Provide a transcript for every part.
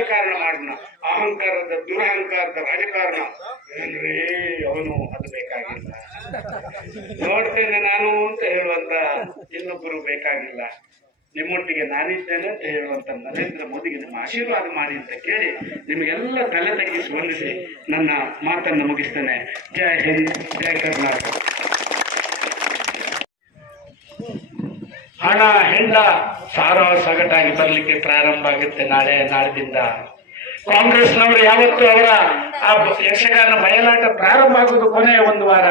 ರಾಜಕಾರಣ ಮಾಡೋಣ ಅಹಂಕಾರದ, ದುರಹಂಕಾರದ ರಾಜಕಾರಣ. ಏನ್ರಿ ಅವನು ಅದು ಬೇಕಾಗಿಲ್ಲ. ನೋಡ್ತೇನೆ ನಾನು ಅಂತ ಹೇಳುವಂತ ಇನ್ನೊಬ್ಬರು ಬೇಕಾಗಿಲ್ಲ. ನಿಮ್ಮೊಟ್ಟಿಗೆ ನಾನಿದ್ದೇನೆ ಅಂತ ಹೇಳುವಂತ ನರೇಂದ್ರ ಮೋದಿಗೆ ನಿಮ್ಮ ಆಶೀರ್ವಾದ ಮಾಡಿ ಅಂತ ಕೇಳಿ ನಿಮಗೆಲ್ಲ ತಲೆ ತಗ್ಗಿಸಿ ಹೊಂದಿಸಿ ನನ್ನ ಮಾತನ್ನು ಮುಗಿಸ್ತೇನೆ. ಜೈ ಹಿಂದ್, ಜೈ ಕರ್ನಾಟಕ. ಹಣ, ಹೆಂಡ, ಸಾರ ಸಗಟಾಗಿ ಬರಲಿಕ್ಕೆ ಪ್ರಾರಂಭ ಆಗುತ್ತೆ ನಾಳೆ, ನಾಳೆದಿಂದ. ಕಾಂಗ್ರೆಸ್ನವರು ಯಾವತ್ತು ಅವರ ಆ ಯಕ್ಷಗಾನ ಬಯಲಾಟ ಪ್ರಾರಂಭ ಆಗುವುದು ಕೊನೆಯ ಒಂದು ವಾರ.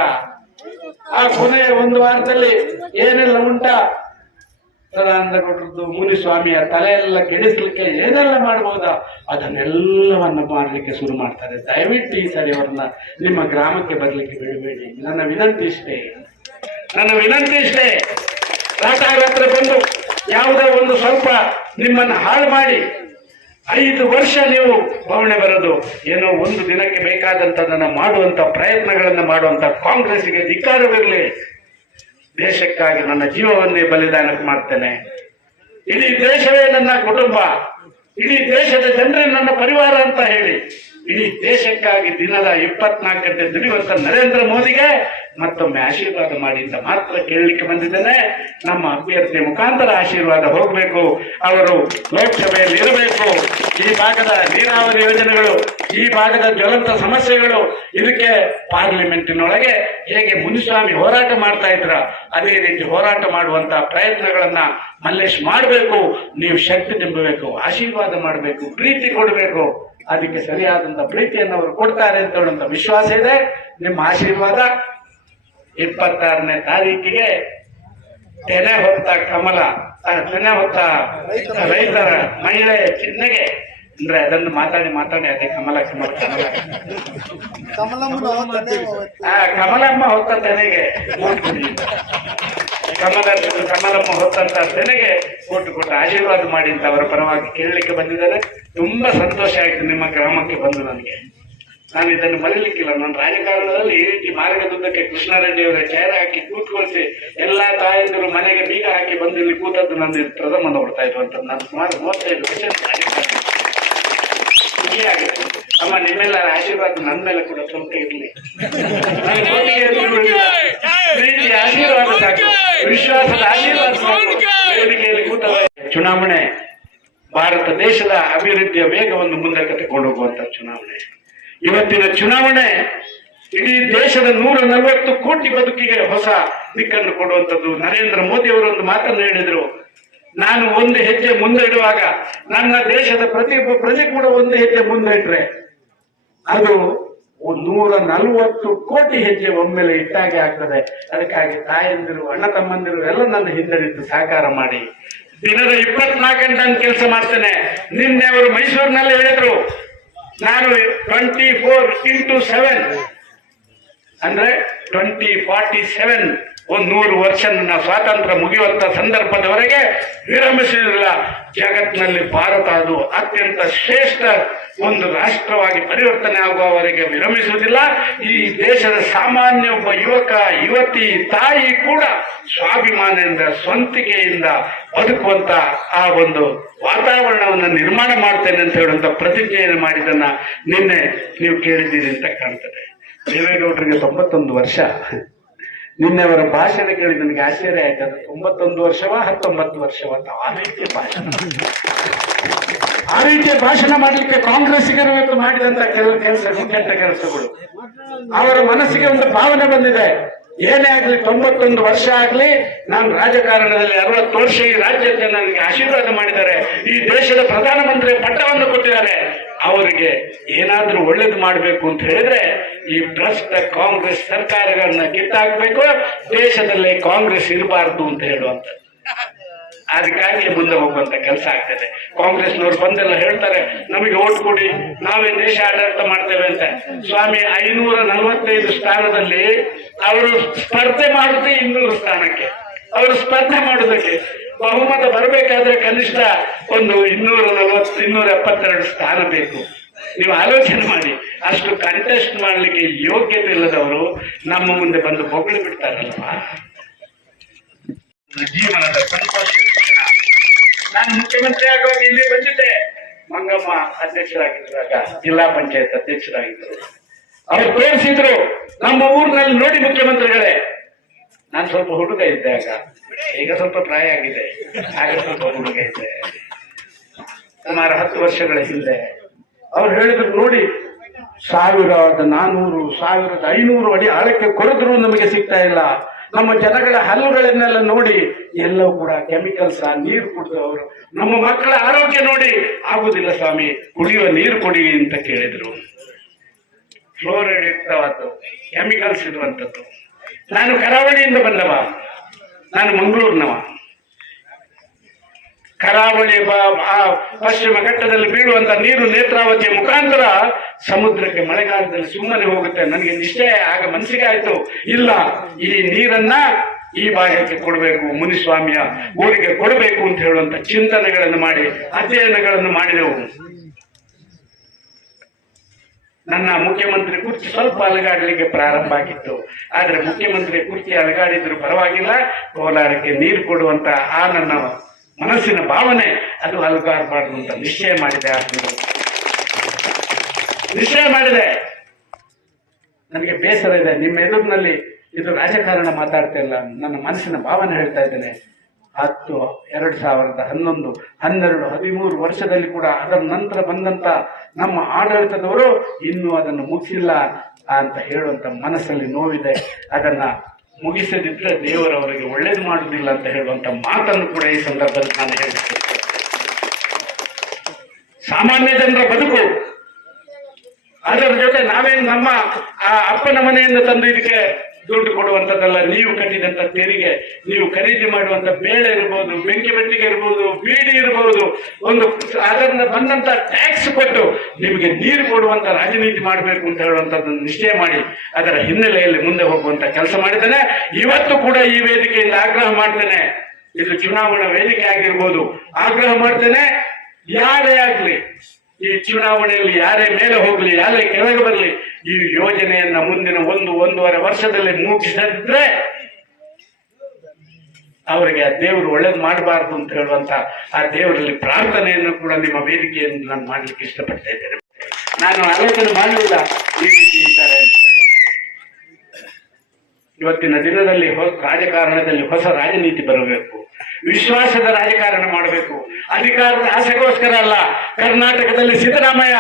ಆ ಕೊನೆಯ ಒಂದು ವಾರದಲ್ಲಿ ಏನೆಲ್ಲ ಉಂಟ? ಸದಾನಂದ ಗೌಡ್ರದ್ದು ಮುನಿಸ್ವಾಮಿಯ ತಲೆ ಎಲ್ಲ ಕೆಡಿಸ್ಲಿಕ್ಕೆ ಏನೆಲ್ಲ ಮಾಡಬಹುದಾ ಅದನ್ನೆಲ್ಲವನ್ನು ಮಾಡಲಿಕ್ಕೆ ಶುರು ಮಾಡ್ತಾರೆ. ದಯವಿಟ್ಟು ಈ ಸರಿ ಅವರನ್ನ ನಿಮ್ಮ ಗ್ರಾಮಕ್ಕೆ ಬರ್ಲಿಕ್ಕೆ ಬಿಡಬೇಡಿ. ನನ್ನ ವಿನಂತಿ ಇಷ್ಟೇ. ನನ್ನ ವಿನಂತಿ ಇಷ್ಟೇ. ರಾತ್ರಿ ಬಂದು ಯಾವುದೋ ಒಂದು ಸ್ವಲ್ಪ ನಿಮ್ಮನ್ನು ಹಾಳು ಮಾಡಿ ಐದು ವರ್ಷ ನೀವು ಬವಣೆ ಬರೋದು ಏನೋ ಒಂದು ದಿನಕ್ಕೆ ಬೇಕಾದಂಥದನ್ನು ಮಾಡುವಂಥ ಪ್ರಯತ್ನಗಳನ್ನು ಮಾಡುವಂಥ ಕಾಂಗ್ರೆಸ್ಗೆ ಧಿಕ್ಕಾರವಿರಲಿ. ದೇಶಕ್ಕಾಗಿ ನನ್ನ ಜೀವವನ್ನೇ ಬಲಿದಾನಕ್ಕೆ ಮಾಡ್ತೇನೆ. ಇಡೀ ದೇಶವೇ ನನ್ನ ಕುಟುಂಬ. ಇಡೀ ದೇಶದ ಜನರೇ ನನ್ನ ಪರಿವಾರ ಅಂತ ಹೇಳಿ. ಇಡೀ ದೇಶಕ್ಕಾಗಿ ದಿನದ ಇಪ್ಪತ್ನಾಲ್ಕು ಗಂಟೆ ದುಡಿಯುವಂತ ನರೇಂದ್ರ ಮೋದಿಗೆ ಮತ್ತೊಮ್ಮೆ ಆಶೀರ್ವಾದ ಮಾಡಿ ಅಂತ ಮಾತ್ರ ಕೇಳಲಿಕ್ಕೆ ಬಂದಿದ್ದೇನೆ. ನಮ್ಮ ಅಭ್ಯರ್ಥಿ ಮುಖಾಂತರ ಆಶೀರ್ವಾದ ಹೋಗಬೇಕು. ಅವರು ಲೋಕಸಭೆಯಲ್ಲಿ ಇರಬೇಕು. ಈ ಭಾಗದ ನೀರಾವರಿ ಯೋಜನೆಗಳು, ಈ ಭಾಗದ ಜ್ವಲಂತ ಸಮಸ್ಯೆಗಳು, ಇದಕ್ಕೆ ಪಾರ್ಲಿಮೆಂಟಿನೊಳಗೆ ಹೇಗೆ ಮುನಿಸ್ವಾಮಿ ಹೋರಾಟ ಮಾಡ್ತಾ ಇದ್ರ, ಅದೇ ರೀತಿ ಹೋರಾಟ ಮಾಡುವಂತ ಪ್ರಯತ್ನಗಳನ್ನ ಮಲ್ಲೇಶ್ ಮಾಡಬೇಕು. ನೀವು ಶಕ್ತಿ ತುಂಬಬೇಕು, ಆಶೀರ್ವಾದ ಮಾಡಬೇಕು, ಪ್ರೀತಿ ಕೊಡಬೇಕು. ಅದಕ್ಕೆ ಸರಿಯಾದಂತ ಪ್ರೀತಿಯನ್ನು ಅವರು ಕೊಡ್ತಾರೆ ಅಂತ ಹೇಳುವಂತ ವಿಶ್ವಾಸ ಇದೆ. ನಿಮ್ಮ ಆಶೀರ್ವಾದ ಇಪ್ಪತ್ತಾರನೇ ತಾರೀಕಿಗೆ ತೆನೆ ಹೊತ್ತ ಕಮಲ ತೆನೆ ಹೊತ್ತ ರೈತರ ಮಹಿಳೆ ಚಿಹ್ನೆಗೆ. ಅಂದ್ರೆ ಅದನ್ನು ಮಾತಾಡಿ ಮಾತಾಡಿ ಅದೇ ಕಮಲ ಕಮಲ ಕಮಲ. ಕಮಲಮ್ಮ ಹೊತ್ತ ತೆನೆಗೆ. ಕಮಲ ಕಮಲಮ್ಮ ಹೊತ್ತಂತ ತೆನೆಗೆ ಕೊಟ್ಟು ಕೊಟ್ಟು ಆಶೀರ್ವಾದ ಮಾಡಿ ಅಂತ ಅವರ ಪರವಾಗಿ ಕೇಳಲಿಕ್ಕೆ ಬಂದಿದ್ದಾರೆ. ತುಂಬಾ ಸಂತೋಷ ಆಯ್ತು ನಿಮ್ಮ ಗ್ರಾಮಕ್ಕೆ ಬಂದು ನನಗೆ. ನಾನು ಇದನ್ನು ಮರೀಲಿಕ್ಕಿಲ್ಲ. ನನ್ನ ರಾಜಕಾರಣದಲ್ಲಿ ಈ ರೀತಿ ಮಾರ್ಗದುದ್ದಕ್ಕೆ ಕೃಷ್ಣಾರೆಡ್ಡಿ ಅವರ ಚೇರ ಹಾಕಿ ಕೂತ್ಕೊಳ್ಸಿ ಎಲ್ಲಾ ತಾಯಂದಿರು ಮನೆಗೆ ಬೀಗ ಹಾಕಿ ಬಂದು ಇಲ್ಲಿ ಕೂತದ್ದು ನಂದು ಪ್ರಥಮ ನೋಡ್ತಾ ಇದ್ರು ಅಂತ ನಾನು ಸುಮಾರು ಮೂವತ್ತೈದು ವರ್ಷ ಆಗುತ್ತೆ. ಅಮ್ಮ ನಿಮ್ಮೆಲ್ಲರ ಆಶೀರ್ವಾದ ನನ್ನ ಮೇಲೆ ಕೂಡ ಸ್ವಲ್ಪ ಇರಲಿ. ಪ್ರೀತಿ ಆಶೀರ್ವಾದ ಸಾಕು ವಿಶ್ವಾಸದ ಆಶೀರ್ವಾದ ಸಾಕು ವೇದಿಕೆಯಲ್ಲಿ ಕೂತವ ಚುನಾವಣೆ ಭಾರತ ದೇಶದ ಅಭಿವೃದ್ಧಿಯ ವೇಗವನ್ನು ಮುಂದಕ್ಕೆ ತಗೊಂಡು ಹೋಗುವಂತ ಚುನಾವಣೆ. ಇವತ್ತಿನ ಚುನಾವಣೆ ಇಡೀ ದೇಶದ ನೂರ ನಲವತ್ತು ಕೋಟಿ ಬದುಕಿಗೆ ಹೊಸ ದಿಕ್ಕನ್ನು ಕೊಡುವಂಥದ್ದು. ನರೇಂದ್ರ ಮೋದಿ ಅವರು ಒಂದು ಮಾತನ್ನು ಹೇಳಿದರು. ನಾನು ಒಂದು ಹೆಜ್ಜೆ ಮುಂದೆ ಇಡುವಾಗ ನನ್ನ ದೇಶದ ಪ್ರತಿಯೊಬ್ಬ ಪ್ರಜೆ ಕೂಡ ಒಂದು ಹೆಜ್ಜೆ ಮುಂದೆ ಇಟ್ರೆ ಅದು ನೂರ ನಲವತ್ತು ಕೋಟಿ ಹೆಜ್ಜೆ ಒಮ್ಮೆಲೆ ಇಟ್ಟಾಗೆ ಆಗ್ತದೆ. ಅದಕ್ಕಾಗಿ ತಾಯಂದಿರು, ಅಣ್ಣ ತಮ್ಮಂದಿರು ಎಲ್ಲ ನನ್ನ ಹಿಂದೆಡಿದ್ದು ಸಹಕಾರ ಮಾಡಿ. ದಿನದ ಇಪ್ಪತ್ನಾಲ್ಕು ಗಂಟೆ ಕೆಲಸ ಮಾಡ್ತೇನೆ. ನಿನ್ನೆ ಅವರು ಮೈಸೂರಿನಲ್ಲಿ ಹೇಳಿದ್ರು ನಾನು ಟ್ವೆಂಟಿ ಫೋರ್ ಇಂಟು ಸೆವೆನ್ ಅಂದ್ರೆ ಟ್ವೆಂಟಿ ಫಾರ್ಟಿ ಸೆವೆನ್ ಒಂದ್ ನೂರು ವರ್ಷ ನನ್ನ ಸ್ವಾತಂತ್ರ್ಯ ಮುಗಿಯುವಂತ ಸಂದರ್ಭದವರೆಗೆ ವಿರಮಿಸಲಿಲ್ಲ ಜಗತ್ತಿನಲ್ಲಿ ಭಾರತ ಅದು ಅತ್ಯಂತ ಶ್ರೇಷ್ಠ ಒಂದು ರಾಷ್ಟ್ರವಾಗಿ ಪರಿವರ್ತನೆ ಆಗುವವರೆಗೆ ವಿರಮಿಸುವುದಿಲ್ಲ ಈ ದೇಶದ ಸಾಮಾನ್ಯ ಒಬ್ಬ ಯುವಕ, ಯುವತಿ, ತಾಯಿ ಕೂಡ ಸ್ವಾಭಿಮಾನದಿಂದ, ಸ್ವಂತಿಕೆಯಿಂದ ಬದುಕುವಂತ ಆ ಒಂದು ವಾತಾವರಣವನ್ನು ನಿರ್ಮಾಣ ಮಾಡ್ತೇನೆ ಅಂತ ಹೇಳುವಂತ ಪ್ರತಿಜ್ಞೆಯನ್ನು ಮಾಡಿದನ್ನ ನಿನ್ನೆ ನೀವು ಕೇಳಿದ್ದೀರಿ ಅಂತ ಕಾಣ್ತದೆ. ದೇವೇಗೌಡರಿಗೆ ತೊಂಬತ್ತೊಂದು ವರ್ಷ. ನಿನ್ನೆ ಅವರ ಭಾಷಣ ಕೇಳಿ ನನಗೆ ಆಶ್ಚರ್ಯ ಆಯ್ತು. ತೊಂಬತ್ತೊಂದು ವರ್ಷವ, ಹತ್ತೊಂಬತ್ತು ವರ್ಷವ ಅಂತ. ಆ ರೀತಿಯ ಭಾಷಣ. ಆ ರೀತಿಯ ಭಾಷಣ ಮಾಡಲಿಕ್ಕೆ ಕಾಂಗ್ರೆಸ್ಸಿಗರು ಮಾಡಿದಂತ ಕೆಲವು ಕೆಲಸ ಕೆಟ್ಟ ಕೆಲಸಗಳು. ಅವರ ಮನಸ್ಸಿಗೆ ಒಂದು ಭಾವನೆ ಬಂದಿದೆ. ಏನೇ ಆಗ್ಲಿ ತೊಂಬತ್ತೊಂದು ವರ್ಷ ಆಗ್ಲಿ ನಾನು ರಾಜಕಾರಣದಲ್ಲಿ ಅರವತ್ತು ವರ್ಷ ಈ ರಾಜ್ಯಕ್ಕೆ ನನಗೆ ಆಶೀರ್ವಾದ ಮಾಡಿದ್ದಾರೆ. ಈ ದೇಶದ ಪ್ರಧಾನಮಂತ್ರಿ ಪಟ್ಟವನ್ನು ಕೊಟ್ಟಿದ್ದಾರೆ. ಅವರಿಗೆ ಏನಾದ್ರೂ ಒಳ್ಳೇದು ಮಾಡಬೇಕು ಅಂತ ಹೇಳಿದ್ರೆ ಈ ಭ್ರಷ್ಟ ಕಾಂಗ್ರೆಸ್ ಸರ್ಕಾರಗಳನ್ನ ಕಿತ್ತಾಕ್ಬೇಕು, ದೇಶದಲ್ಲಿ ಕಾಂಗ್ರೆಸ್ ಇರಬಾರ್ದು ಅಂತ ಹೇಳುವಂತ ಅದಕ್ಕಾಗಿ ಮುಂದೆ ಹೋಗುವಂತ ಕೆಲಸ ಆಗ್ತದೆ. ಕಾಂಗ್ರೆಸ್ನವ್ರು ಬಂದೆಲ್ಲ ಹೇಳ್ತಾರೆ, ನಮಗೆ ಓಟ್ ಕೊಡಿ, ನಾವೇ ದೇಶ ಆಡಳಿತ ಮಾಡ್ತೇವೆ ಅಂತ. ಸ್ವಾಮಿ, ಐನೂರ ನಲವತ್ತೈದು ಸ್ಥಾನದಲ್ಲಿ ಅವರು ಸ್ಪರ್ಧೆ ಮಾಡುದೇ ಇನ್ನೂರು ಸ್ಥಾನಕ್ಕೆ. ಅವರು ಸ್ಪರ್ಧೆ ಮಾಡೋದಕ್ಕೆ. ಬಹುಮತ ಬರಬೇಕಾದ್ರೆ ಕನಿಷ್ಠ ಒಂದು ಇನ್ನೂರ ನಲವತ್ತು, ಇನ್ನೂರ ಎಪ್ಪತ್ತೆರಡು ಸ್ಥಾನ ಬೇಕು. ನೀವು ಆಲೋಚನೆ ಮಾಡಿ. ಅಷ್ಟು ಕಂಟೆಸ್ಟ್ ಮಾಡಲಿಕ್ಕೆ ಯೋಗ್ಯತೆ ಇಲ್ಲದವರು ನಮ್ಮ ಮುಂದೆ ಬಂದು ಬೊಗಳು ಬಿಡ್ತಾರಲ್ವಾ? ಜೀವನದ ಸಂತೋಷ. ಮುಖ್ಯಮಂತ್ರಿ ಆಗುವಾಗ ಇಲ್ಲಿ ಬಂದಿದ್ದೆ. ಮಂಗಮ್ಮ ಅಧ್ಯಕ್ಷರಾಗಿದ್ದಾಗ, ಜಿಲ್ಲಾ ಪಂಚಾಯತ್ ಅಧ್ಯಕ್ಷರಾಗಿದ್ದರು. ಅವ್ರು ಪ್ರೇರಿಸಿದ್ರು. ನಮ್ಮ ಊರಿನಲ್ಲಿ ನೋಡಿ ಮುಖ್ಯಮಂತ್ರಿಗಳೇ. ನಾನು ಸ್ವಲ್ಪ ಹುಡುಗ ಇದ್ದೆ ಆಗ ಈಗ ಸ್ವಲ್ಪ ಪ್ರಾಯ ಆಗಿದೆ. ಆಗ ಸ್ವಲ್ಪ ಹುಡುಗ ಇದ್ದೆ. ಸುಮಾರು ಹತ್ತು ವರ್ಷಗಳ ಹಿಂದೆ. ಅವ್ರು ಹೇಳಿದ್ರು, ನೋಡಿ, ಸಾವಿರದ ನಾನೂರು, ಸಾವಿರದ ಐನೂರು ಅಡಿ ಆಳಕ್ಕೆ ಕೊರೆದ್ರು ನಮಗೆ ಸಿಗ್ತಾ ಇಲ್ಲ. ನಮ್ಮ ಜನಗಳ ಹಲ್ಲುಗಳನ್ನೆಲ್ಲ ನೋಡಿ, ಎಲ್ಲವೂ ಕೂಡ ಕೆಮಿಕಲ್ಸ್ ನೀರು ಕುಡಿದು ನಮ್ಮ ಮಕ್ಕಳ ಆರೋಗ್ಯ ನೋಡಿ, ಆಗುದಿಲ್ಲ ಸ್ವಾಮಿ, ಕುಡಿಯುವ ನೀರು ಕೊಡಿ ಅಂತ ಕೇಳಿದ್ರು. ಫ್ಲೋರೈಡ್ ಯುಕ್ತವಾದ್ದು ಕೆಮಿಕಲ್ಸ್ ಇರುವಂತದ್ದು ನಾನು ಕರಾವಳಿಯಿಂದ ಬಂದವ, ನಾನು ಮಂಗಳೂರಿನವ. ಕರಾವಳಿ ಪಶ್ಚಿಮ ಘಟ್ಟದಲ್ಲಿ ಬೀಳುವಂತ ನೀರು ನೇತ್ರಾವತಿಯ ಮುಖಾಂತರ ಸಮುದ್ರಕ್ಕೆ ಮಳೆಗಾಲದಲ್ಲಿ ಸುಮ್ಮನೆ ಹೋಗುತ್ತೆ. ನನಗೆ ನಿಶ್ಚಯ ಆಗ ಮನಸ್ಸಿಗೆ ಆಯ್ತು. ಇಲ್ಲ, ಈ ನೀರನ್ನ ಈ ಭಾಗಕ್ಕೆ ಕೊಡಬೇಕು, ಮುನಿಸ್ವಾಮಿಯ ಊರಿಗೆ ಕೊಡಬೇಕು ಅಂತ ಹೇಳುವಂತ ಚಿಂತನೆಗಳನ್ನು ಮಾಡಿ, ಅಧ್ಯಯನಗಳನ್ನು ಮಾಡಿದೆವು. ನನ್ನ ಮುಖ್ಯಮಂತ್ರಿ ಕುರ್ಚಿ ಸ್ವಲ್ಪ ಅಲಗಾಡಲಿಕ್ಕೆ ಪ್ರಾರಂಭ ಆಗಿತ್ತು. ಆದ್ರೆ ಮುಖ್ಯಮಂತ್ರಿ ಕುರ್ಚಿ ಅಲಗಾಡಿದ್ರು ಪರವಾಗಿಲ್ಲ. ಕೋಲಾರಕ್ಕೆ ನೀರು ಕೊಡುವಂತ ಆ ನನ್ನ ಮನಸ್ಸಿನ ಭಾವನೆ ಅದು ಅಲಗಾಡಬಾರ್ದು ಅಂತ ನಿಶ್ಚಯ ಮಾಡಿದೆ ಆ ದಿನ. ನಿಶ್ಚಯ ಮಾಡಿದೆ. ನನಗೆ ಬೇಸರ ಇದೆ. ನಿಮ್ಮ ಎದುರಿನಲ್ಲಿ ಇದು ರಾಜಕಾರಣ ಮಾತಾಡ್ತಾ ಇಲ್ಲ ನನ್ನ ಮನಸ್ಸಿನ ಭಾವನೆ ಹೇಳ್ತಾ ಇದ್ದೇನೆ. ಹತ್ತು, ಎರಡು ಸಾವಿರದ ಹನ್ನೊಂದು, ಹನ್ನೆರಡು, ಹದಿಮೂರು ವರ್ಷದಲ್ಲಿ ಕೂಡ ಅದರ ನಂತರ ಬಂದಂತ ನಮ್ಮ ಆಡಳಿತದವರು ಇನ್ನೂ ಅದನ್ನು ಮುಗಿಸಿಲ್ಲ ಅಂತ ಹೇಳುವಂತ ಮನಸ್ಸಲ್ಲಿ ನೋವಿದೆ. ಅದನ್ನ ಮುಗಿಸದಿದ್ರೆ ದೇವರವರಿಗೆ ಒಳ್ಳೇದು ಮಾಡುವುದಿಲ್ಲ ಅಂತ ಹೇಳುವಂತ ಮಾತನ್ನು ಕೂಡ ಈ ಸಂದರ್ಭದಲ್ಲಿ ನಾನು ಹೇಳ್ತೇನೆ ಸಾಮಾನ್ಯ ಜನರ ಬದುಕು. ಅದರ ಜೊತೆ ನಾವೇನು ನಮ್ಮ ಆ ಅಪ್ಪನ ಮನೆಯಿಂದ ತಂದು ಇದಕ್ಕೆ ದುಡ್ಡು ಕೊಡುವಂತದ್ದಲ್ಲ ನೀವು ಕಟ್ಟಿದಂತ ತೆರಿಗೆ, ನೀವು ಖರೀದಿ ಮಾಡುವಂತ ಬೇಳೆ ಇರ್ಬೋದು, ಬೆಂಕಿ ಬೆಟ್ಟಿಗೆ ಇರ್ಬೋದು, ಬೀಡಿ ಇರ್ಬೋದು, ಒಂದು ಅದರಿಂದ ಬಂದಂತ ಟ್ಯಾಕ್ಸ್ ಕೊಟ್ಟು ನಿಮಗೆ ನೀರು ಕೊಡುವಂತ ರಾಜನೀತಿ ಮಾಡಬೇಕು ಅಂತ ಹೇಳುವಂಥದ್ದನ್ನು ನಿಶ್ಚಯ ಮಾಡಿ, ಅದರ ಹಿನ್ನೆಲೆಯಲ್ಲಿ ಮುಂದೆ ಹೋಗುವಂತ ಕೆಲಸ ಮಾಡಿದ್ದೇನೆ. ಇವತ್ತು ಕೂಡ ಈ ವೇದಿಕೆಯಿಂದ ಆಗ್ರಹ ಮಾಡ್ತೇನೆ. ಇದು ಚುನಾವಣಾ ವೇದಿಕೆ ಆಗಿರ್ಬೋದು, ಆಗ್ರಹ ಮಾಡ್ತೇನೆ. ಯಾರೇ ಆಗ್ಲಿ, ಈ ಚುನಾವಣೆಯಲ್ಲಿ ಯಾರೇ ಮೇಲೆ ಹೋಗ್ಲಿ, ಯಾರೇ ಕೆಳಗೆ ಬರಲಿ ಈ ಯೋಜನೆಯನ್ನ ಮುಂದಿನ ಒಂದು, ಒಂದೂವರೆ ವರ್ಷದಲ್ಲಿ ಮುಗಿಸಿದ್ರೆ ಅವರಿಗೆ ಆ ದೇವರು ಒಳ್ಳೇದು ಮಾಡಬಾರ್ದು ಅಂತ ಹೇಳುವಂತ ಆ ದೇವರಲ್ಲಿ ಪ್ರಾರ್ಥನೆಯನ್ನು ಕೂಡ ನಿಮ್ಮ ವೇದಿಕೆಯನ್ನು ನಾನು ಮಾಡ್ಲಿಕ್ಕೆ ಇಷ್ಟಪಡ್ತಾ ಇದ್ದೇನೆ. ನಾನು ಆಲೋಚನೆ ಮಾಡಲಿಲ್ಲ ಇವತ್ತಿನ ದಿನದಲ್ಲಿ ರಾಜಕಾರಣದಲ್ಲಿ ಹೊಸ ರಾಜನೀತಿ ಬರಬೇಕು. ವಿಶ್ವಾಸದ ರಾಜಕಾರಣ ಮಾಡಬೇಕು. ಅಧಿಕಾರದ ಆಸೆಗೋಸ್ಕರ ಅಲ್ಲ, ಕರ್ನಾಟಕದಲ್ಲಿ ಸಿದ್ದರಾಮಯ್ಯ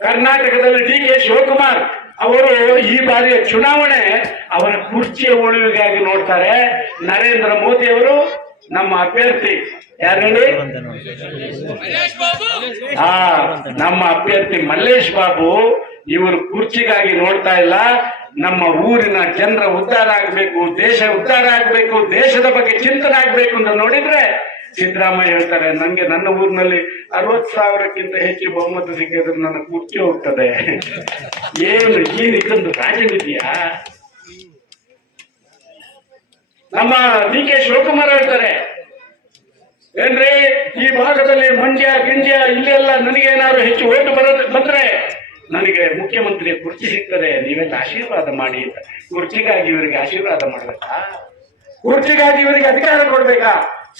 ಕರ್ನಾಟಕದಲ್ಲಿ ಡಿ ಕೆ ಶಿವಕುಮಾರ್ ಅವರು ಈ ಬಾರಿಯ ಚುನಾವಣೆ ಅವರ ಕುರ್ಚಿಯ ಉಳಿವಿಗಾಗಿ ನೋಡ್ತಾರೆ. ನರೇಂದ್ರ ಮೋದಿ ಅವರು ನಮ್ಮ ಅಭ್ಯರ್ಥಿ. ಯಾರು ಹೇಳಿ? ಆ, ನಮ್ಮ ಅಭ್ಯರ್ಥಿ ಮಲ್ಲೇಶ್ ಬಾಬು ಇವರು ಕುರ್ಚಿಗಾಗಿ ನೋಡ್ತಾ ಇಲ್ಲ. ನಮ್ಮ ಊರಿನ ಜನರ ಉದ್ಧಾರ ಆಗ್ಬೇಕು, ದೇಶ ಉದ್ಧಾರ ಆಗ್ಬೇಕು, ದೇಶದ ಬಗ್ಗೆ ಚಿಂತನೆ ಆಗ್ಬೇಕು ಅಂತ ನೋಡಿದ್ರೆ ಸಿದ್ದರಾಮಯ್ಯ ಹೇಳ್ತಾರೆ, ನಂಗೆ ನನ್ನ ಊರಿನಲ್ಲಿ ಅರವತ್ ಸಾವಿರಕ್ಕಿಂತ ಹೆಚ್ಚು ಬಹುಮತ ಸಿಕ್ಕಿದ್ರೆ ನನ್ನ ಕುರ್ಚಿ ಹೋಗ್ತದೆ. ಏನು ಏನು ಇದೊಂದು ರಾಜನಿದೆಯಾ ನಮ್ಮ ಡಿ ಕೆ ಶಿವಕುಮಾರ್ ಹೇಳ್ತಾರೆ, ಏನ್ರಿ, ಈ ಭಾಗದಲ್ಲಿ ಮಂಡ್ಯ, ಗಿಂಡ್ಯ, ಇಲ್ಲೆಲ್ಲ ನನಗೇನಾದ್ರು ಹೆಚ್ಚು ಓಟು ಬರೋದ್ ಬಂದ್ರೆ ನನಗೆ ಮುಖ್ಯಮಂತ್ರಿ ಕುರ್ಚಿ ಸಿಗ್ತದೆ, ನೀವೆಲ್ಲ ಆಶೀರ್ವಾದ ಮಾಡಿ ಕುರ್ಚಿಗಾಗಿ ಇವರಿಗೆ ಆಶೀರ್ವಾದ ಮಾಡ್ಬೇಕಾ? ಕುರ್ಚಿಗಾಗಿ ಇವರಿಗೆ ಅಧಿಕಾರ ಕೊಡ್ಬೇಕಾ?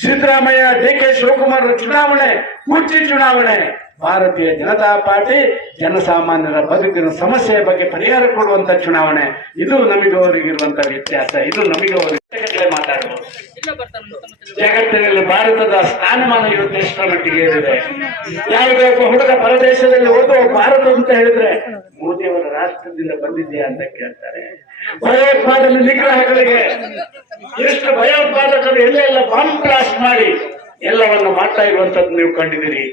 ಸಿದ್ದರಾಮಯ್ಯ ಡಿ ಕೆ ಶಿವಕುಮಾರ್ ಚುನಾವಣೆ ಕುರ್ಚಿ ಚುನಾವಣೆ. ಭಾರತೀಯ ಜನತಾ ಪಾರ್ಟಿ ಜನಸಾಮಾನ್ಯರ ಬದುಕಿನ ಸಮಸ್ಯೆಯ ಬಗ್ಗೆ ಪರಿಹಾರ ಕೊಡುವಂತ ಚುನಾವಣೆ. ಇದು ನಮಗೆ ಅವರಿಗಿರುವಂತಹ ವ್ಯತ್ಯಾಸ. ಇದು ನಮಗೆ ಅವರಿಗೆ ಮಾತಾಡಬಹುದು ಜಗತ್ತಿನಲ್ಲಿ ಭಾರತದ ಸ್ಥಾನಮಾನ ಇವತ್ತು ಎಷ್ಟರ ಮಟ್ಟಿಗೆ ಏರಿದೆ. ಒಬ್ಬ ಹುಡುಗ ಪರದೇಶದಲ್ಲಿ ಓದುವ ಭಾರತ ಅಂತ ಹೇಳಿದ್ರೆ ಮೋದಿಯವರ ರಾಷ್ಟ್ರದಿಂದ ಬಂದಿದೆಯಾ ಅಂತ ಕೇಳ್ತಾರೆ. ಭಯೋತ್ಪಾದನೆ ನಿಗ್ರಹಗಳಿಗೆ ಎಷ್ಟು ಭಯೋತ್ಪಾದಕರು ಎಲ್ಲೆಲ್ಲ ಬಾಂಬ್ ಬ್ಲಾಸ್ಟ್ ಮಾಡಿ ಎಲ್ಲವನ್ನು ಮಾಡ್ತಾ ಇರುವಂತದ್ದು ನೀವು ಕಂಡಿದ್ದೀರಿ.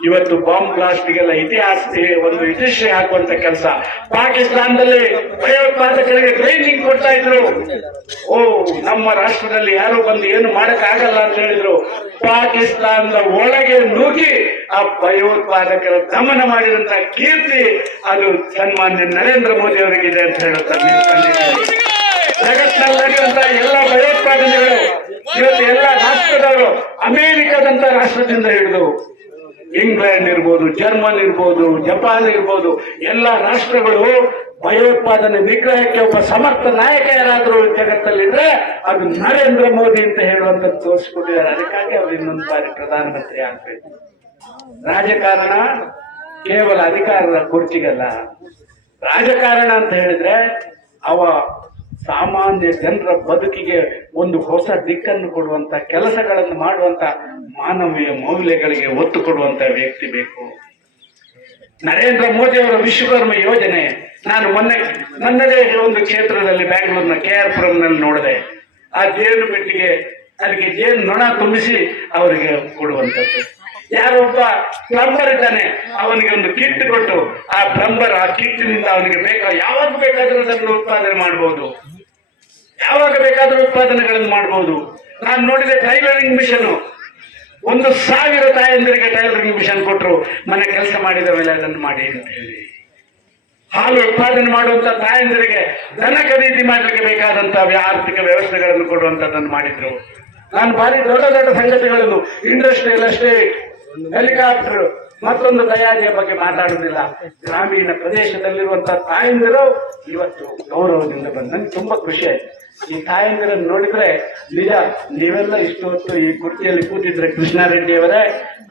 ಇವತ್ತು ಬಾಂಬ್ ಬ್ಲಾಸ್ಟ್ಗೆಲ್ಲ ಇತಿಹಾಸ ಒಂದು ಇತಿಶ್ರೀ ಹಾಕುವಂತ ಕೆಲಸ. ಪಾಕಿಸ್ತಾನದಲ್ಲಿ ಭಯೋತ್ಪಾದಕರಿಗೆ ಟ್ರೈನಿಂಗ್ ಕೊಡ್ತಾ ಇದ್ರು. ಓ, ನಮ್ಮ ರಾಷ್ಟ್ರದಲ್ಲಿ ಯಾರು ಬಂದು ಏನು ಮಾಡಕ್ ಆಗಲ್ಲ ಅಂತ ಹೇಳಿದ್ರು. ಪಾಕಿಸ್ತಾನದ ಒಳಗೆ ನುಗ್ಗಿ ಆ ಭಯೋತ್ಪಾದಕರ ದಮನ ಮಾಡಿದಂತ ಕೀರ್ತಿ ಅದು ಸನ್ಮಾನ್ಯ ನರೇಂದ್ರ ಮೋದಿ ಅವರಿಗಿದೆ ಅಂತ ಹೇಳುತ್ತಾರೆ. ಜಗತ್ತಿನಲ್ಲಿ ನಡೆಯುವಂತ ಎಲ್ಲ ಭಯೋತ್ಪಾದನೆಗಳು ಇವತ್ತು ಎಲ್ಲ ರಾಷ್ಟ್ರದವರು ಅಮೆರಿಕದಂತ ರಾಷ್ಟ್ರದಿಂದ ಹಿಡಿದು ಇಂಗ್ಲೆಂಡ್ ಇರ್ಬೋದು, ಜರ್ಮನ್ ಇರ್ಬೋದು, ಜಪಾನ್ ಇರ್ಬೋದು, ಎಲ್ಲ ರಾಷ್ಟ್ರಗಳು ಭಯೋತ್ಪಾದನೆ ನಿಗ್ರಹಕ್ಕೆ ಒಬ್ಬ ಸಮರ್ಥ ನಾಯಕ ಯಾರಾದರೂ ಜಗತ್ತಲ್ಲಿದ್ರೆ ಅದು ನರೇಂದ್ರ ಮೋದಿ ಅಂತ ಹೇಳುವಂತ ತೋರಿಸ್ಕೊಂಡಿದ್ದಾರೆ ಅದಕ್ಕಾಗಿ ಅವ್ರು ಇನ್ನೊಂದು ಬಾರಿ ಪ್ರಧಾನಮಂತ್ರಿ ಆಗ್ಬೇಕು. ರಾಜಕಾರಣ ಕೇವಲ ಅಧಿಕಾರದ ಕುರ್ಚಿಗಲ್ಲ. ರಾಜಕಾರಣ ಅಂತ ಹೇಳಿದ್ರೆ ಅವ ಸಾಮಾನ್ಯ ಜನರ ಬದುಕಿಗೆ ಒಂದು ಹೊಸ ದಿಕ್ಕನ್ನು ಕೊಡುವಂತ ಕೆಲಸಗಳನ್ನು ಮಾಡುವಂತ ಮಾನವೀಯ ಮೌಲ್ಯಗಳಿಗೆ ಒತ್ತು ಕೊಡುವಂತ ವ್ಯಕ್ತಿ ಬೇಕು. ನರೇಂದ್ರ ಮೋದಿ ಅವರ ವಿಶ್ವಕರ್ಮ ಯೋಜನೆ, ನಾನು ಮೊನ್ನೆ, ನನ್ನದೇ ಒಂದು ಕ್ಷೇತ್ರದಲ್ಲಿ ಬ್ಯಾಂಗ್ಳೂರ್ನ ಕೆ ಆರ್ ಪುರಂನಲ್ಲಿ ನೋಡಿದೆ. ಆ ಜೇನು ಪೆಟ್ಟಿಗೆ ಅದಕ್ಕೆ ಜೇನು ನೊಣ ತುಂಬಿಸಿ ಅವರಿಗೆ ಕೊಡುವಂತದ್ದು ಯಾರೊಬ್ಬ ಪ್ಲಂಬರ್ ಇದ್ದಾನೆ, ಅವನಿಗೆ ಒಂದು ಕಿಟ್ ಕೊಟ್ಟು ಆ ಪ್ಲಂಬರ್ ಆ ಕಿಟ್ಟಿನಿಂದ ಅವನಿಗೆ ಬೇಕಾ ಯಾವಾಗ ಬೇಕಾದ್ರೂ ಅದನ್ನು ಉತ್ಪಾದನೆ ಮಾಡಬಹುದು ಯಾವಾಗ ಬೇಕಾದರೂ ಉತ್ಪಾದನೆಗಳನ್ನು ಮಾಡಬಹುದು ನಾನು ನೋಡಿದೆ ಟೈಲರಿಂಗ್ ಮಿಷನ್ ಒಂದು ಸಾವಿರ ತಾಯಂದಿರಿಗೆ ಟೈಲರಿಂಗ್ ಮಿಷನ್ ಕೊಟ್ಟರು ಮನೆ ಕೆಲಸ ಮಾಡಿದ ಮೇಲೆ ಅದನ್ನು ಮಾಡಿ ಅಂತ ಹೇಳಿ ಹಾಲು ಉತ್ಪಾದನೆ ಮಾಡುವಂತ ತಾಯಂದಿರಿಗೆ ದನ ಖರೀದಿ ಮಾಡಲಿಕ್ಕೆ ಬೇಕಾದಂತ ವ್ಯ- ಆರ್ಥಿಕ ವ್ಯವಸ್ಥೆಗಳನ್ನು ಕೊಡುವಂತದ್ದನ್ನು ಮಾಡಿದ್ರು. ನಾನು ಭಾರಿ ದೊಡ್ಡ ದೊಡ್ಡ ಸಂಗತಿಗಳನ್ನು ಇಂಡಸ್ಟ್ರಿಯಲ್ ಎಸ್ಟೇಟ್, ಹೆಲಿಕಾಪ್ಟರ್, ಮತ್ತೊಂದು ತಯಾರಿಯ ಬಗ್ಗೆ ಮಾತಾಡುವುದಿಲ್ಲ. ಗ್ರಾಮೀಣ ಪ್ರದೇಶದಲ್ಲಿರುವಂತಹ ತಾಯಂದಿರು ಇವತ್ತು ಗೌರವದಿಂದ ಬಂದ ತುಂಬಾ ಖುಷಿ ಆಯ್ತು. ಈ ತಾಯಂದಿರನ್ನು ನೋಡಿದ್ರೆ ನಿಜ ನೀವೆಲ್ಲ ಇಷ್ಟು ಹೊತ್ತು ಈ ಕುರ್ಚಿಯಲ್ಲಿ ಕೂತಿದ್ರೆ ಕೃಷ್ಣಾರೆಡ್ಡಿ ಅವರೇ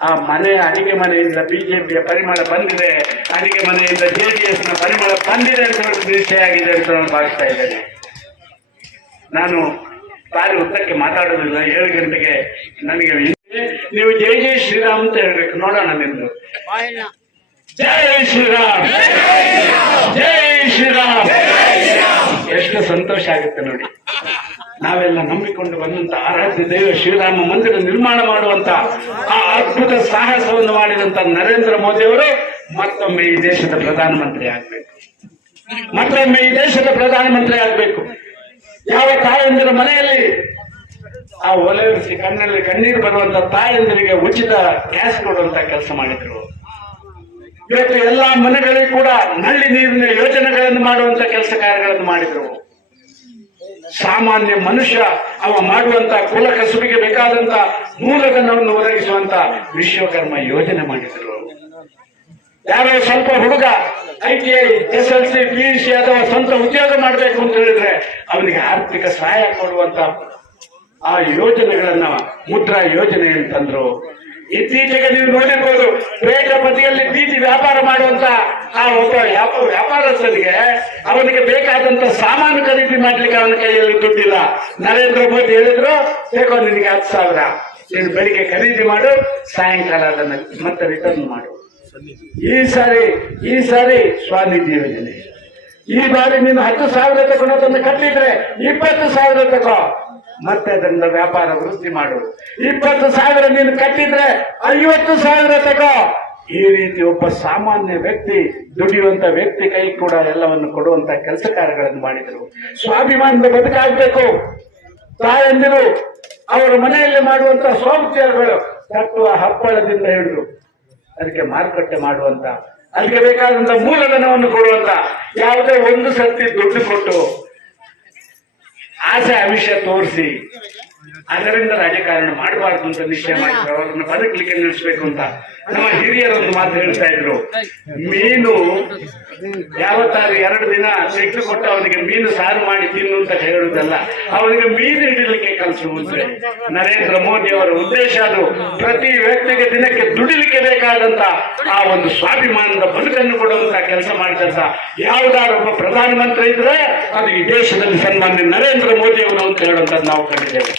ಆ ಮನೆ ಅಡಿಗೆ ಮನೆಯಿಂದ ಬಿಜೆಪಿಯ ಪರಿಮಳ ಬಂದಿದೆ. ಅಡಿಗೆ ಮನೆಯಿಂದ ಜೆಡಿಎಸ್ನ ಪರಿಮಳ ಬಂದಿದೆ ಅಂತ ಹೇಳಿ ನಿಶ್ಚಯ ಆಗಿದೆ ಅಂತ ನಾನು ಭಾವಿಸ್ತಾ ಇದ್ದೇನೆ. ನಾನು ಬಾರಿ ಉದ್ದಕ್ಕೆ ಮಾತಾಡೋದಿಲ್ಲ. ಏಳು ಗಂಟೆಗೆ ನನಗೆ ನೀವು ಜೈ ಜೈ ಶ್ರೀರಾಮ್ ಅಂತ ಹೇಳ್ಬೇಕು. ನೋಡೋಣ ನಿಮ್ದು. ಜೈ ಶ್ರೀರಾಮ್. ಜೈ ಶ್ರೀರಾಮ್. ಎಷ್ಟು ಸಂತೋಷ ಆಗುತ್ತೆ ನೋಡಿ. ನಾವೆಲ್ಲ ನಂಬಿಕೊಂಡು ಬಂದಂತ ಆರಾಧ್ಯ ದೈವ ಶ್ರೀರಾಮ ಮಂದಿರ ನಿರ್ಮಾಣ ಮಾಡುವಂತ ಆ ಅದ್ಭುತ ಸಾಹಸವನ್ನು ಮಾಡಿದಂತ ನರೇಂದ್ರ ಮೋದಿ ಅವರು ಮತ್ತೊಮ್ಮೆ ಈ ದೇಶದ ಪ್ರಧಾನಮಂತ್ರಿ ಆಗ್ಬೇಕು. ಮತ್ತೊಮ್ಮೆ ಈ ದೇಶದ ಪ್ರಧಾನಮಂತ್ರಿ ಆಗ್ಬೇಕು. ಯಾವ ತಾಯಂದಿರ ಮನೆಯಲ್ಲಿ ಆ ಒಲೆ ಉರಿಸಿ ಕಣ್ಣಲ್ಲಿ ಕಣ್ಣೀರು ಬರುವಂತ ತಾಯಂದಿರಿಗೆ ಉಚಿತ ಗ್ಯಾಸ್ ಕೊಡುವಂತ ಕೆಲಸ ಮಾಡಿದ್ರು. ಇವತ್ತು ಎಲ್ಲಾ ಮನೆಗಳಿಗೆ ಕೂಡ ನಲ್ಲಿ ನೀರಿನ ಯೋಜನೆಗಳನ್ನು ಮಾಡುವಂತ ಕೆಲಸ ಕಾರ್ಯಗಳನ್ನು ಮಾಡಿದ್ರು. ಸಾಮಾನ್ಯ ಮನುಷ್ಯ ಅವ ಮಾಡುವಂತ ಕುಲ ಕಸುಬಿಗೆ ಬೇಕಾದಂತ ಮೂಲಧನವನ್ನು ಒದಗಿಸುವಂತ ವಿಶ್ವಕರ್ಮ ಯೋಜನೆ ಮಾಡಿದ್ರು. ಯಾರೋ ಸ್ವಲ್ಪ ಹುಡುಗ I T I, S L C, P U C ಅಥವಾ ಸ್ವಂತ ಉದ್ಯೋಗ ಮಾಡಬೇಕು ಅಂತ ಹೇಳಿದ್ರೆ ಅವನಿಗೆ ಆರ್ಥಿಕ ಸಹಾಯ ಕೊಡುವಂತ ಆ ಯೋಜನೆಗಳನ್ನ ಮುದ್ರಾ ಯೋಜನೆ ಅಂತಂದ್ರು. ಇತ್ತೀಚೆಗೆ ನೀವು ನೋಡಿರ್ಬೋದು ಪೇಟ ಬದಿಯಲ್ಲಿ ಬೀದಿ ವ್ಯಾಪಾರ ಮಾಡುವಂತ ಆ ಒಬ್ಬ ವ್ಯಾಪಾರಸ್ಥರಿಗೆ ಅವನಿಗೆ ಬೇಕಾದಂತ ಸಾಮಾನು ಖರೀದಿ ಮಾಡ್ಲಿಕ್ಕೆ ಅವನ ಕೈಯಲ್ಲಿ ದುಡ್ಡಿಲ್ಲ. ನರೇಂದ್ರ ಮೋದಿ ಹೇಳಿದ್ರು, ಬೇಕೋ, ನಿನಗೆ ಹತ್ತು ಸಾವಿರ. ನೀನು ಬೆಳಿಗ್ಗೆ ಖರೀದಿ ಮಾಡು, ಸಾಯಂಕಾಲ ಅದನ್ನ ಮತ್ತೆ ರಿಟರ್ನ್ ಮಾಡು. ಈ ಸಾರಿ ಈ ಸಾರಿ ಸ್ವಾನಿಧಿ ಯೋಜನೆ ಈ ಬಾರಿ ನೀನು ಹತ್ತು ಸಾವಿರ ತಗೊಂಡು ಕಟ್ಟಿದ್ರೆ ಇಪ್ಪತ್ತು ಸಾವಿರ ತಗೋ. ಮತ್ತೆ ಅದರಿಂದ ವ್ಯಾಪಾರ ವೃದ್ಧಿ ಮಾಡು ಇಪ್ಪತ್ತು ಸಾವಿರ ನೀನು ಕಟ್ಟಿದ್ರೆ ಐವತ್ತು ಸಾವಿರ ತಗೋ. ಈ ರೀತಿ ಒಬ್ಬ ಸಾಮಾನ್ಯ ವ್ಯಕ್ತಿ, ದುಡಿಯುವಂತ ವ್ಯಕ್ತಿ ಕೈ ಕೂಡ ಎಲ್ಲವನ್ನು ಕೊಡುವಂತ ಕೆಲಸ ಕಾರ್ಯಗಳನ್ನು ಮಾಡಿದರು. ಸ್ವಾಭಿಮಾನದ ಬದುಕಾಗಬೇಕು. ತಾಯಂದಿರು, ಅವರ ಮನೆಯಲ್ಲಿ ಮಾಡುವಂತ ಸೋಮಚಾರಗಳು ತಟ್ಟುವ ಹಪ್ಪಳದಿಂದ ಹಿಡಿದು ಅದಕ್ಕೆ ಮಾರುಕಟ್ಟೆ ಮಾಡುವಂತ ಅದಕ್ಕೆ ಬೇಕಾದಂತ ಮೂಲಧನವನ್ನು ಕೊಡುವಂತ ಯಾವುದೇ ಒಂದು ಸರ್ತಿ ದುಡ್ಡು ಕೊಟ್ಟು ಆಸೆ ಆಮಿಷ ತೋರಿಸಿ ಅದರಿಂದ ರಾಜಕಾರಣ ಮಾಡಬಾರ್ದು ಅಂತ ನಿಶ್ಚಯ ಮಾಡಿದ್ರು. ಅವರನ್ನು ಬದುಕಲಿಕ್ಕೆ ನಿಲ್ಲಿಸಬೇಕು ಅಂತ. ನಮ್ಮ ಹಿರಿಯರೊಂದು ಮಾತು ಹೇಳ್ತಾ ಇದ್ರು. ಮೀನು ಯಾವತ್ತಾದ್ರೂ ಎರಡು ದಿನ ತೆಗೆದು ಕೊಟ್ಟು ಅವನಿಗೆ ಮೀನು ಸಾರು ಮಾಡಿ ತಿನ್ನು ಅಂತ ಹೇಳುವುದಲ್ಲ. ಅವನಿಗೆ ಮೀನು ಹಿಡಿಲಿಕ್ಕೆ ಕಲಿಸುವುದು ನರೇಂದ್ರ ಮೋದಿ ಅವರ ಉದ್ದೇಶ ಅದು ಪ್ರತಿ ವ್ಯಕ್ತಿಗೆ ದಿನಕ್ಕೆ ದುಡಿಲಿಕ್ಕೆ ಬೇಕಾದಂತ ಆ ಒಂದು ಸ್ವಾಭಿಮಾನದ ಬದುಕನ್ನು ಕೊಡುವಂತ ಕೆಲಸ ಮಾಡಿದಂತ ಒಬ್ಬ ಪ್ರಧಾನಮಂತ್ರಿ ಇದ್ರೆ ಅದು ಈ ದೇಶದಲ್ಲಿ ಸನ್ಮಾನ್ಯ ನರೇಂದ್ರ ಮೋದಿ ಅವರು ಅಂತ ಹೇಳುವಂತ ನಾವು ಕಂಡಿದ್ದೇವೆ.